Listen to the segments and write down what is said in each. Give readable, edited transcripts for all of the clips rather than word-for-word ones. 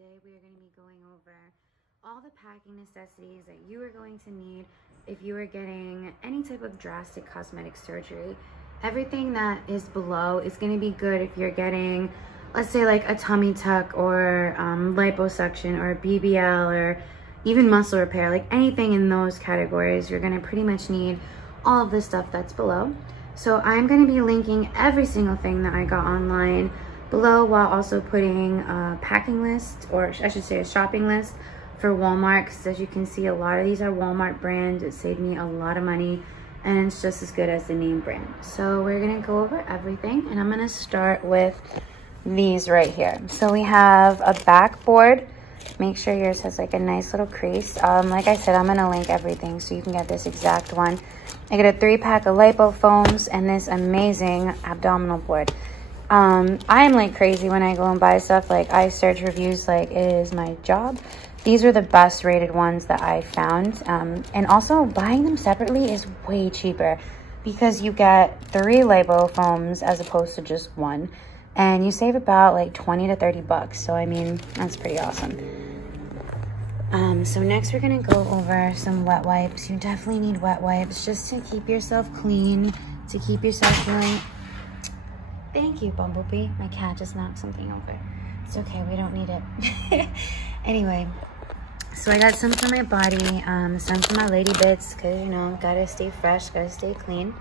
today we are going to be going over all the packing necessities that you are going to need if you are getting any type of drastic cosmetic surgery. Everything that is below is going to be good if you're getting, let's say, like a tummy tuck or liposuction or BBL or even muscle repair. Like anything in those categories, you're going to pretty much need all of the stuff that's below. So I'm going to be linking every single thing that I got online below, while also putting a packing list, or I should say a shopping list for Walmart, because as you can see, a lot of these are Walmart brand. It saved me a lot of money and it's just as good as the name brand. So we're gonna go over everything, and I'm gonna start with these right here. So we have a backboard. Make sure yours has like a nice little crease. Like I said, I'm gonna link everything so you can get this exact one. I get a 3-pack of Lipo Foams and this amazing abdominal board. I am like crazy when I go and buy stuff. Like, I search reviews like it is my job. These are the best rated ones that I found. And also buying them separately is way cheaper because you get 3 Lipo Foams as opposed to just 1. And you save about like 20 to 30 bucks. So I mean, that's pretty awesome. So next we're gonna go over some wet wipes. You definitely need wet wipes just to keep yourself clean, to keep yourself feeling. Thank you, Bumblebee. My cat just knocked something over. It's okay, we don't need it. Anyway, so I got some for my body, some for my lady bits, because, you know, gotta stay fresh, gotta stay clean.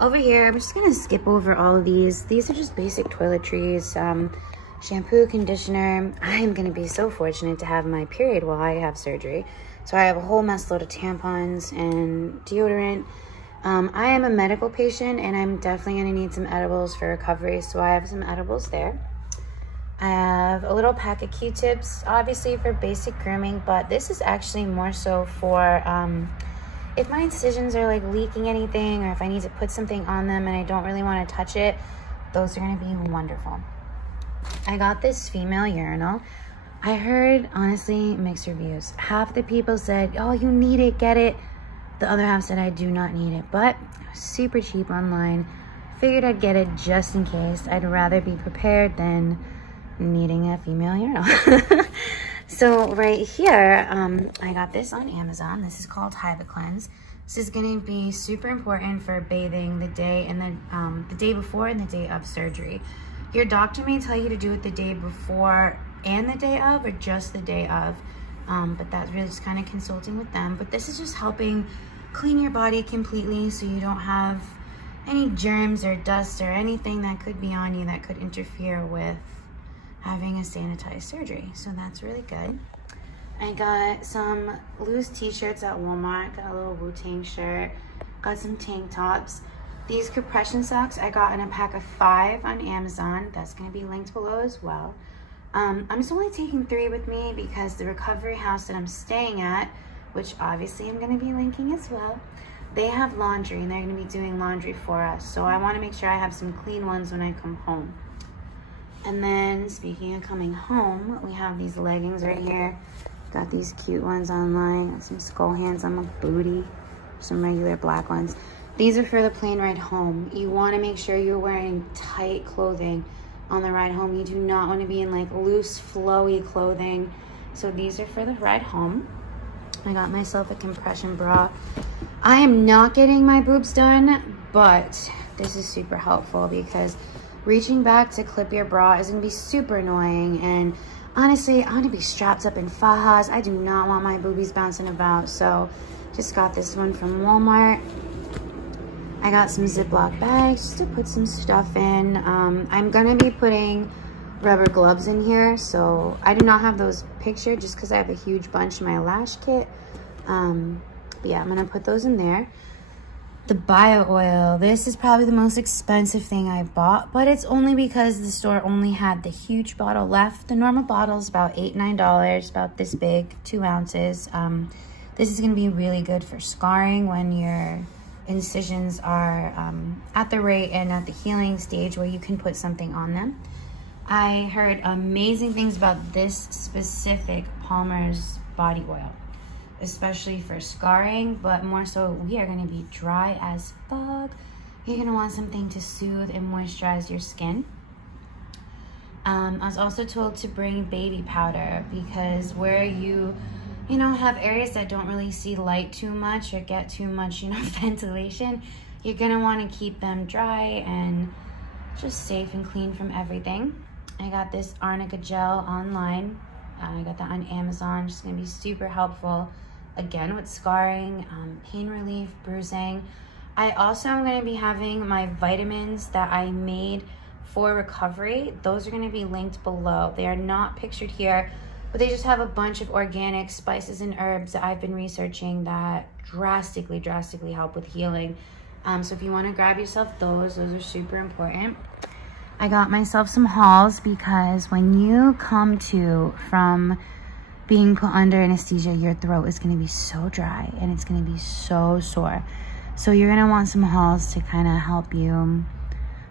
Over here, I'm just gonna skip over all of these. These are just basic toiletries, shampoo, conditioner. I am gonna be so fortunate to have my period while I have surgery. So I have a whole mess load of tampons and deodorant. I am a medical patient and I'm definitely gonna need some edibles for recovery, so I have some edibles there. I have a little pack of Q-tips, obviously for basic grooming, but this is actually more so for if my incisions are like leaking anything, or if I need to put something on them and I don't really want to touch it, those are gonna be wonderful. I got this female urinal. I heard, honestly, mixed reviews. Half the people said, oh, you need it, get it. The other half said I do not need it, but it was super cheap online. Figured I'd get it just in case. I'd rather be prepared than needing a female urinal. So right here, I got this on Amazon. This is called Cleanse. This is going to be super important for bathing the day and then the day before and the day of surgery. Your doctor may tell you to do it the day before and the day of, or just the day of. But that's really just kind of consulting with them. But this is just helping clean your body completely so you don't have any germs or dust or anything that could be on you that could interfere with having a sanitized surgery. So that's really good. I got some loose t-shirts at Walmart. Got a little Wu-Tang shirt. Got some tank tops. These compression socks I got in a pack of 5 on Amazon. That's going to be linked below as well. I'm just only taking 3 with me because the recovery house that I'm staying at, which obviously I'm going to be linking as well, they have laundry and they're going to be doing laundry for us. So I want to make sure I have some clean ones when I come home. And then speaking of coming home, we have these leggings right here. Got these cute ones online. Got some skull hands on my booty. Some regular black ones. These are for the plane ride home. You want to make sure you're wearing tight clothing on the ride home. You do not want to be in like loose, flowy clothing. So these are for the ride home. I got myself a compression bra. I am not getting my boobs done, but this is super helpful because reaching back to clip your bra is gonna be super annoying. And honestly, I'm gonna be strapped up in fajas. I do not want my boobies bouncing about. So just got this one from Walmart. I got some Ziploc bags just to put some stuff in. I'm gonna be putting rubber gloves in here, so I do not have those pictured just because I have a huge bunch in my lash kit. But yeah, I'm gonna put those in there. The bio oil, this is probably the most expensive thing I bought, but it's only because the store only had the huge bottle left. The normal bottle is about $8, $9, about this big, 2 ounces. This is gonna be really good for scarring when your incisions are at the rate and at the healing stage where you can put something on them. I heard amazing things about this specific Palmer's body oil, especially for scarring, but more so we are going to be dry as fuck. You're going to want something to soothe and moisturize your skin. I was also told to bring baby powder because where you have areas that don't really see light too much or get too much, ventilation, you're gonna want to keep them dry and just safe and clean from everything. I got this Arnica Gel online. I got that on Amazon. Just gonna be super helpful, again, with scarring, pain relief, bruising. I also am gonna be having my vitamins that I made for recovery. Those are gonna be linked below. They are not pictured here, but they just have a bunch of organic spices and herbs that I've been researching that drastically help with healing. So if you wanna grab yourself those are super important. I got myself some Halls because when you come to from being put under anesthesia, your throat is gonna be so dry and it's gonna be so sore. So you're gonna want some Halls to kind of help you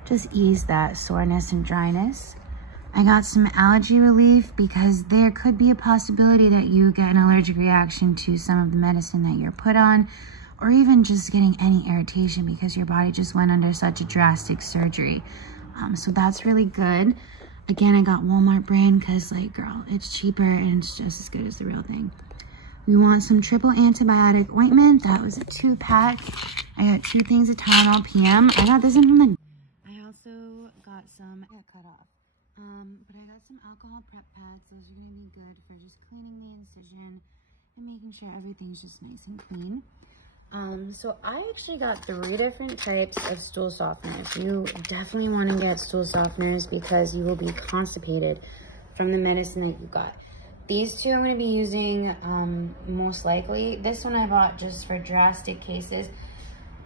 just ease that soreness and dryness. I got some Allergy Relief because there could be a possibility that you get an allergic reaction to some of the medicine that you're put on, or even just getting any irritation because your body just went under such a drastic surgery. So that's really good. Again, I got Walmart brand because, like, girl, it's cheaper and it's just as good as the real thing. We want some triple antibiotic ointment. That was a 2-pack. I got 2 things of Tylenol PM. I got this in from the... I also got some hair cut off. But I got some alcohol prep pads. Those are going to be good for just cleaning the incision and making sure everything's just nice and clean. So I actually got 3 different types of stool softeners. You definitely want to get stool softeners because you will be constipated from the medicine that you got. These 2 I'm going to be using most likely. This one I bought just for drastic cases.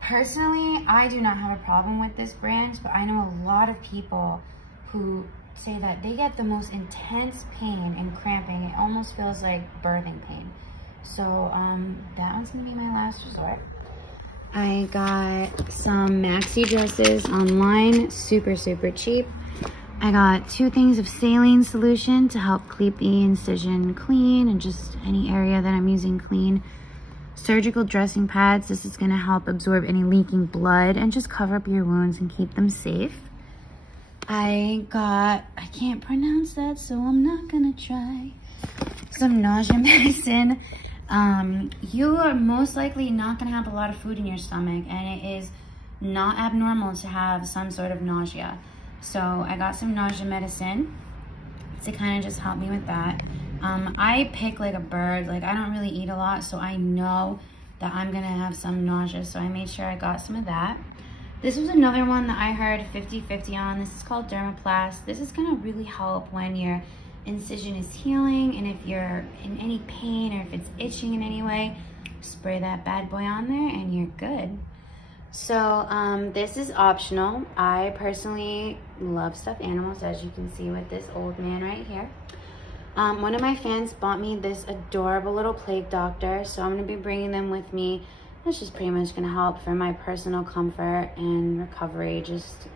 Personally, I do not have a problem with this brand, but I know a lot of people who say that they get the most intense pain and cramping. It almost feels like birthing pain. So that one's gonna be my last resort. I got some maxi dresses online, super cheap. I got 2 things of saline solution to help keep the incision clean and just any area that I'm using clean. Surgical dressing pads. This is gonna help absorb any leaking blood and just cover up your wounds and keep them safe. I can't pronounce that, so I'm not gonna try. Some Nausea Medicine. You are most likely not gonna have a lot of food in your stomach, and it is not abnormal to have some sort of nausea. So I got some Nausea Medicine to kind of just help me with that. I pick like a bird. Like, I don't really eat a lot, so I know that I'm gonna have some nausea, so I made sure I got some of that. This was another one that I heard 50-50 on. This is called Dermaplast. This is gonna really help when your incision is healing, and if you're in any pain or if it's itching in any way, spray that bad boy on there and you're good. So this is optional. I personally love stuffed animals, as you can see with this old man right here. One of my fans bought me this adorable little plague doctor, so I'm gonna be bringing them with me. It's just pretty much gonna help for my personal comfort and recovery, just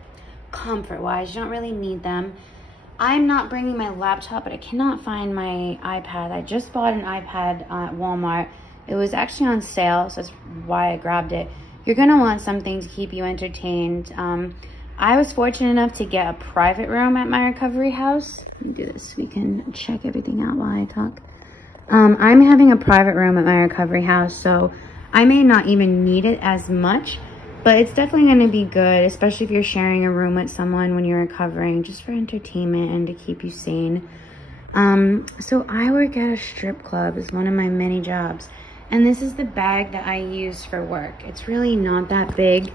comfort-wise. You don't really need them. I'm not bringing my laptop, but I cannot find my iPad. I just bought an iPad at Walmart. It was actually on sale, so that's why I grabbed it. You're gonna want something to keep you entertained. I was fortunate enough to get a private room at my recovery house. Let me do this so we can check everything out while I talk. I'm having a private room at my recovery house, so I may not even need it as much, but it's definitely going to be good, especially if you're sharing a room with someone when you're recovering, just for entertainment and to keep you sane. So I work at a strip club as one of my many jobs, and this is the bag that I use for work. It's really not that big.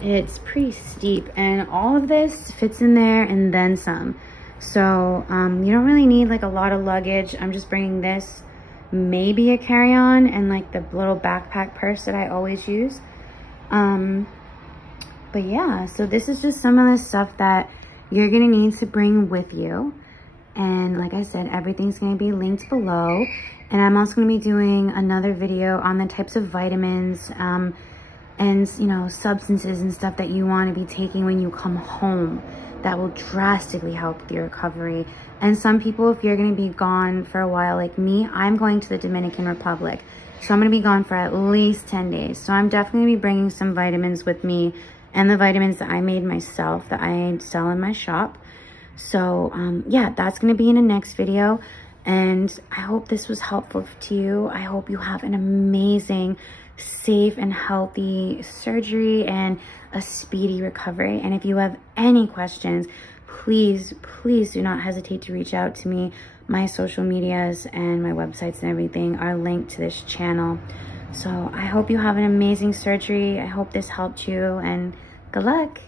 It's pretty steep, and all of this fits in there and then some. So you don't really need like a lot of luggage. I'm just bringing this, maybe a carry-on, and like the little backpack purse that I always use. But yeah, so this is just some of the stuff that you're gonna need to bring with you. And like I said, everything's gonna be linked below. And I'm also gonna be doing another video on the types of vitamins and, you know, substances and stuff that you wanna be taking when you come home that will drastically help with your recovery. And some people, if you're gonna be gone for a while like me, I'm going to the Dominican Republic. So I'm gonna be gone for at least 10 days. So I'm definitely gonna be bringing some vitamins with me, and the vitamins that I made myself that I sell in my shop. So yeah, that's gonna be in the next video. And I hope this was helpful to you. I hope you have an amazing, safe and healthy surgery and a speedy recovery. And if you have any questions, please do not hesitate to reach out to me. My social medias and my websites and everything are linked to this channel. So I hope you have an amazing surgery. I hope this helped you, and good luck.